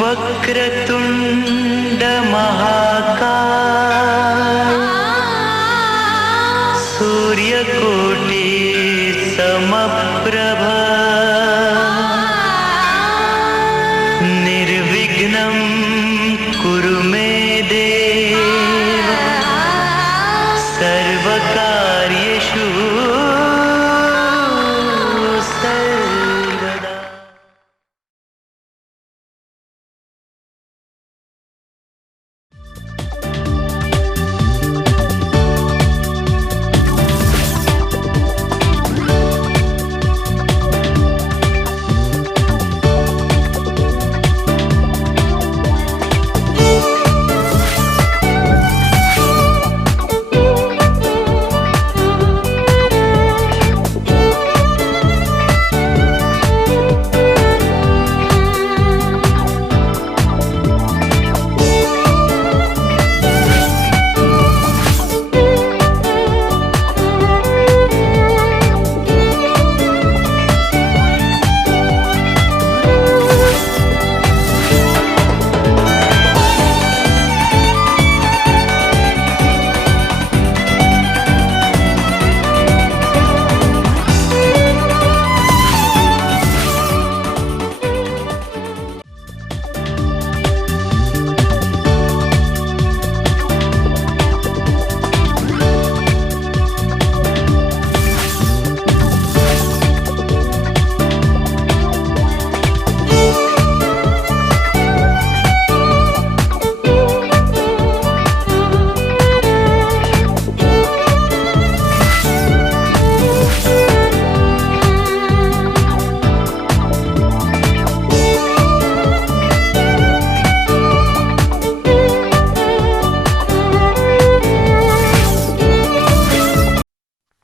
वक्रतुंड महाकाय सूर्यकोटि समप्रभ निर्विघ्नं कुरु मे देव सर्वकार्येषु सर्वदा।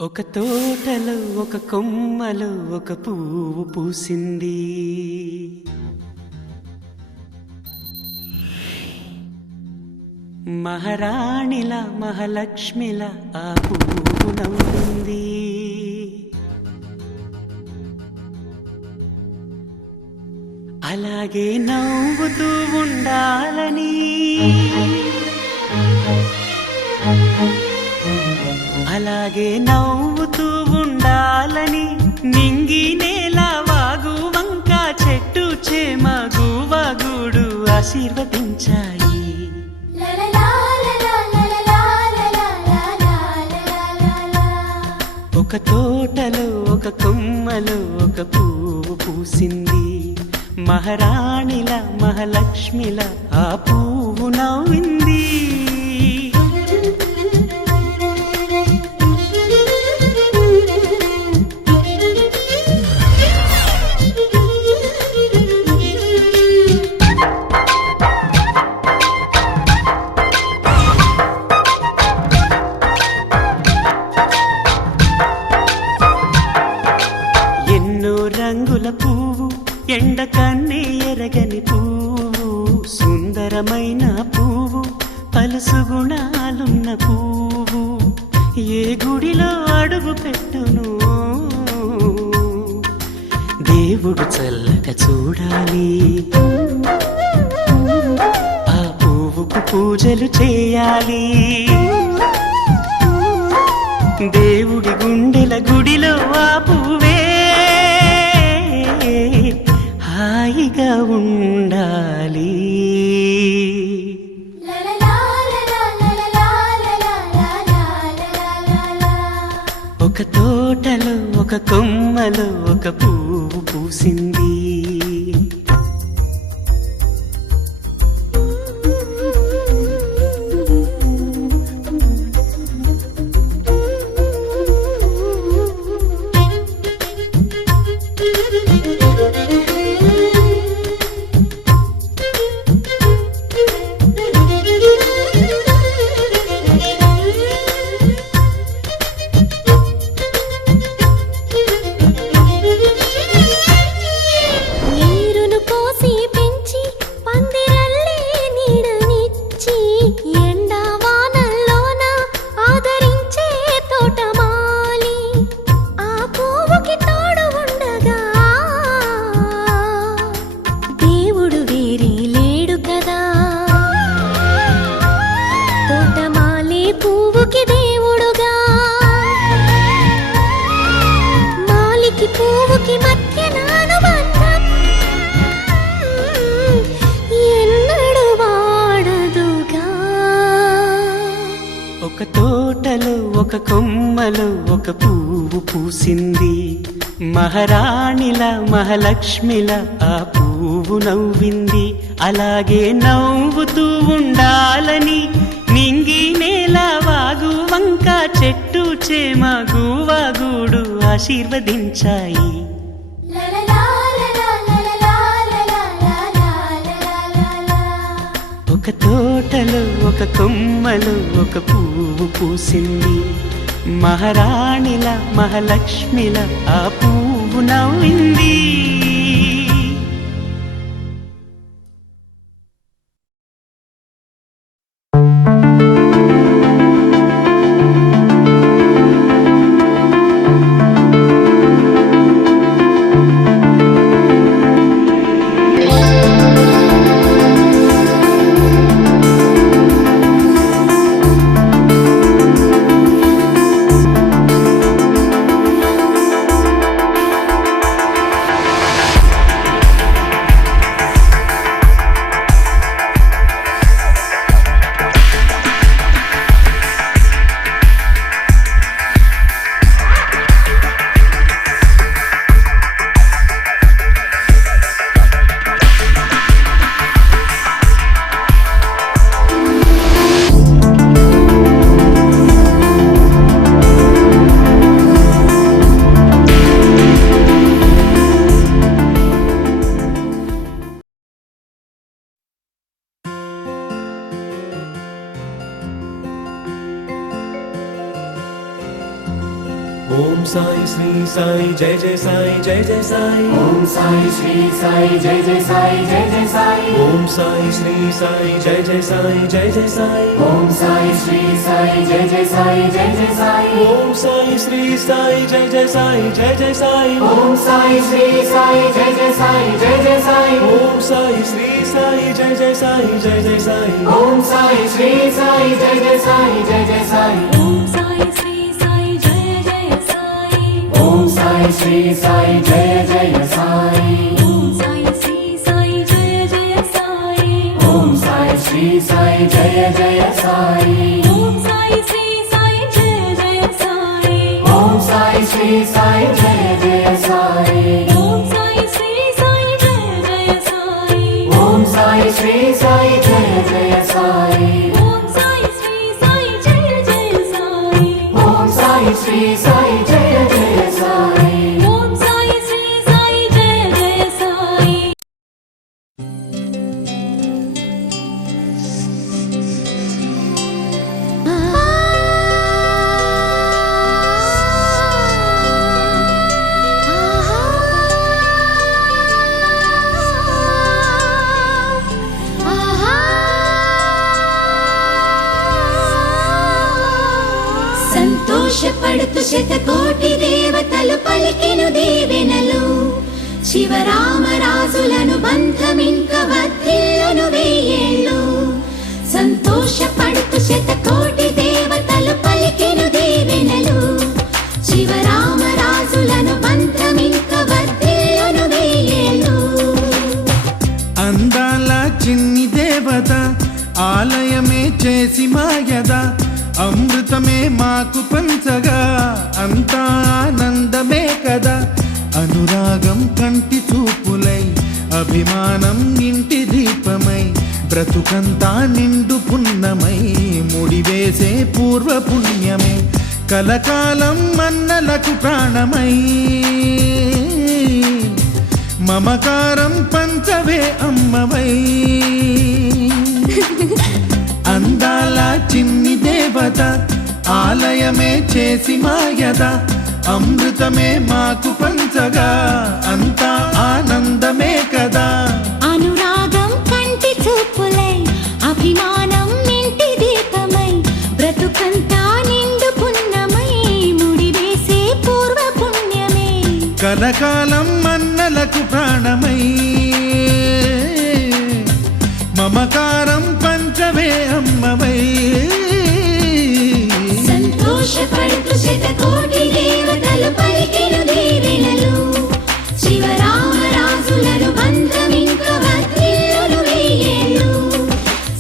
ఒక తోటలో ఒక కొమ్మలో ఒక పువ్వు పూసింది. మహారాణిలా మహాలక్ష్మిలా ఆ పువ్వు నవ్వింది. అలాగే నవ్వుతూ ఉండాలని అలాగే నవ్వుతూ ఉండాలని నింగి నేల వాగు వంక చెట్టు చేమ గువగుడు ఆశీర్వదించాయి. ఒక తోటలో ఒక కొమ్మలో ఒక పువ్వు పూసింది. మహారాణిల మహాలక్ష్మిల ఆ పువ్వు నవ్వింది. రంగుల పువ్వు ఎండ కన్నే ఎరగని పువ్వు సుందరమైన పువ్వు పలుసు గుణాలున్న పువ్వు ఏ గుడిలో అడుగు పెట్టును దేవుడు చల్లగా చూడాలి. ఆ పువ్వుకు పూజలు చేయాలి. దేవుడి గుండెల గుడిలో ఆ పువ్వే హాయిగా ఉండాలి. ఒక తోటలో ఒక కొమ్మలో ఒక పువ్వు పూసింది. ఒక కొమ్మలో ఒక పువ్వు పూసింది. మహారాణిలా మహాలక్ష్మిలా ఆ పువ్వు నవ్వింది. అలాగే నవ్వుతూ ఉండాలని నింగి నేల వాగు వంక చెట్టు చేమ గువాగూడు ఆశీర్వదించాయి. ఒక తోటలో ఒక కొమ్మలో ఒక పువ్వు పూసింది. మహారాణిలా మహాలక్ష్మిలా ఆ పువ్వు నవ్వింది. ओम साई श्री साई जय जय साई जय जय साई। ओम साई श्री साई जय जय साई जय जय साई। ओम साई श्री साई जय जय साई जय जय साई। ओम साई श्री साई जय जय साई जय जय साई। ओम साई श्री साई जय जय साई जय जय साई। ओम साई श्री साई जय जय साई जय जय साई। ओम साई श्री साई जय जय साई जय जय साई। ओम साई श्री साई जय जय साई जय जय साई। ओम साई श्री साई जय जय साई। ओम साई श्री साई जय जय साई। ओम साई श्री साई जय जय साई। ओम साई श्री साई जय जय साई। ओम साई श्री साई जय जय साई। ओम साई श्री साई जय जय साई। ओम साई श्री साई जय जय साई। ओम साई श्री साई जय जय साई। ओम साई श्री साई जय जय साई। ओम साई श्री साई जय जय साई। ओम साई श्री साई जय जय साई। సంతోషపడుతు శతకోటి దేవతలు పలికెను దీవెనలు. శివరామరాజులను బంధమింక వర్ధిల్లును వెయ్యేళ్ళు. సంతోషపడుతు శతకోటి దేవతలు పలికెను దీవెనలు. శివరామరాజులను బంధమింక వర్ధిల్లును వెయ్యేళ్ళు. అందాల చిన్ని దేవత ఆలయమే చేసి మాయద అమృతమే మాకు పంచగా అంతా ఆనందమే కదా. అనురాగం కంటి చూపులై అభిమానం ఇంటి దీపమై బ్రతుకంతా నిండు పున్నమై ముడివేసే పూర్వ పుణ్యమే కలకాలం మన్నలకు ప్రాణమై మమకారం పంచవే అమ్మవై. అందాల చిన్ని దేవత ఆలయమే చేసి మాయద అమృతమే మాకు పంచగా అంతా ఆనందమే కదా. అనురాగం కంటి చూపులై అభిమానం ఇంటి దీపమై బ్రతుకంతా నిండు పున్నమై ముడివేసే పూర్వ పుణ్యమే కలకాలం మన్నలకు ప్రాణమై మమకారం పంచవే అమ్మవై. సంతోషపడుతు శతకోటి దేవతలు పలికెను దీవెనలు. శివరామరాజులను బంధమింక వర్ధిల్లును వెయ్యేళ్ళు.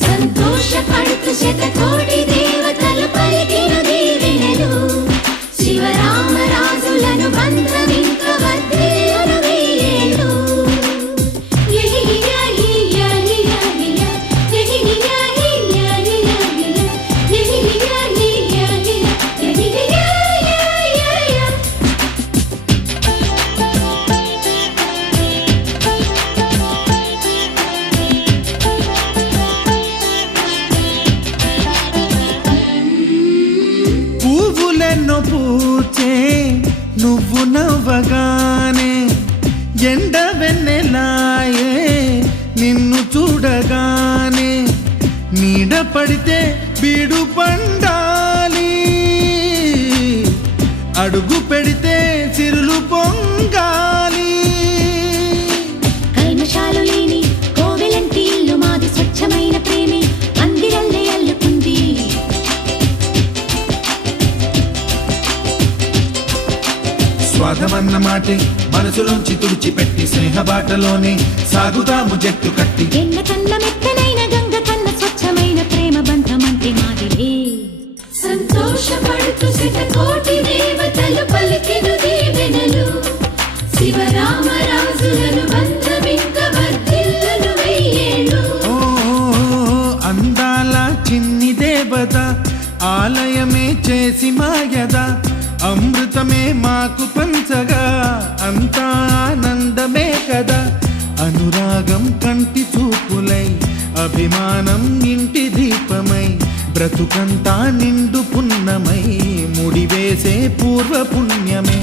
సంతోషపడుతు శతకోటి దేవతలు పలికెను దీవెనలు. పూచే నువ్వు నవ్వగానే ఎండ వెన్నెలాయే నిన్ను చూడగానే నీడ పడితే బీడు పండాలి అడుగు పెడితే సిరులు పొంగాలి కల్మషాలు లేని కోవెలంటి ఇల్లు మాది స్వచ్ఛమైన ప్రేమే అందిరల్లే అల్లుకుంది స్వాదమన్న మాటే మనసులోంచి తుడిచిపెట్టి స్నేహబాటలోనే సాగుతాము జట్టు కట్టి ఎన్న కన్న మెత్తనైన గంగ కన్న స్వచ్ఛమైన ప్రేమ బంధమంటే మాదిలే సంతోషపడుతూ శతకోటి దేవతలు పలికెను దీవెనలు శివరామరాజులను బంధమింక వర్ధిల్లును వెయ్యేళ్ళు ఓ అందాల చిన్ని దేవత ఆలయమే చేసి మాయద అమృతమే మాకు పంచగా అంతా ఆనందమే కదా అనురాగం కంటి చూపులై అభిమానం ఇంటి దీపమై బ్రతుకంతా నిండు పున్నమై ముడివేసే పూర్వ పుణ్యమే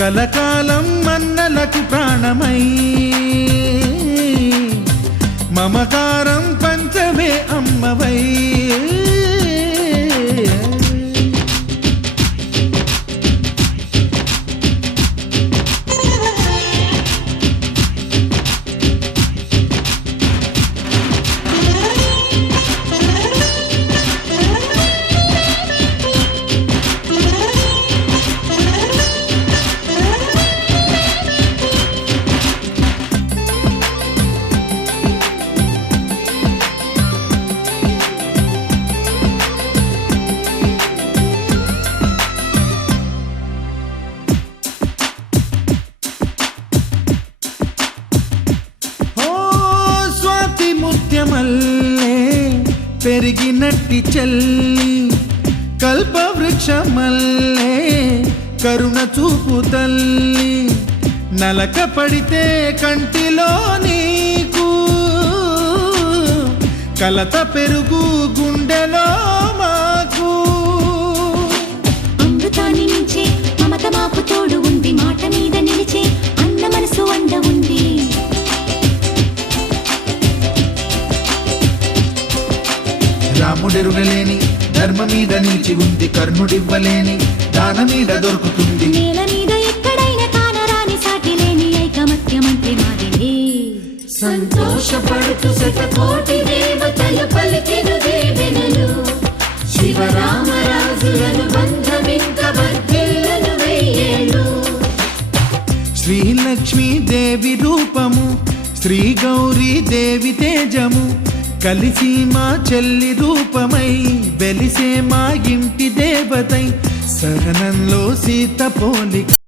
కలకాలం మన్నలకు ప్రాణమై మమకారం పంచమే అమ్మవై మల్లే పెరిగినట్టి చెల్లి కల్పవృక్షమల్లే కరుణ చూపు తల్లి నలక పడితే కంటిలో నీకు కలత పెరుగు గుండెలో మాకు అమృతాన్ని మించే మమత మాకు తోడు ఉంది మాట మీద నిలిచే అన్న మనసు అండ ఉంది రాముడెరుగలేని ధర్మ మీద నిలిచి ఉంది కర్ణుడివ్వలేని దాన మీద దొరుకుతుంది నేల మీద ఎక్కడైనా కానరాని సాటి లేని ఐకమత్యమంటే మాదిలే సంతోషపడుతూ శతకోటి దేవతలు పలికెను దీవెనలు శివరామరాజులను బంధమింక వర్ధిల్లును వెయ్యేళ్ళు శ్రీలక్ష్మీ దేవి రూపము శ్రీ గౌరీ దేవి తేజము కలిసి మా చెల్లి రూపమై వెలిసే మా ఇంటి దేవతై సహనంలో సీత పోలిక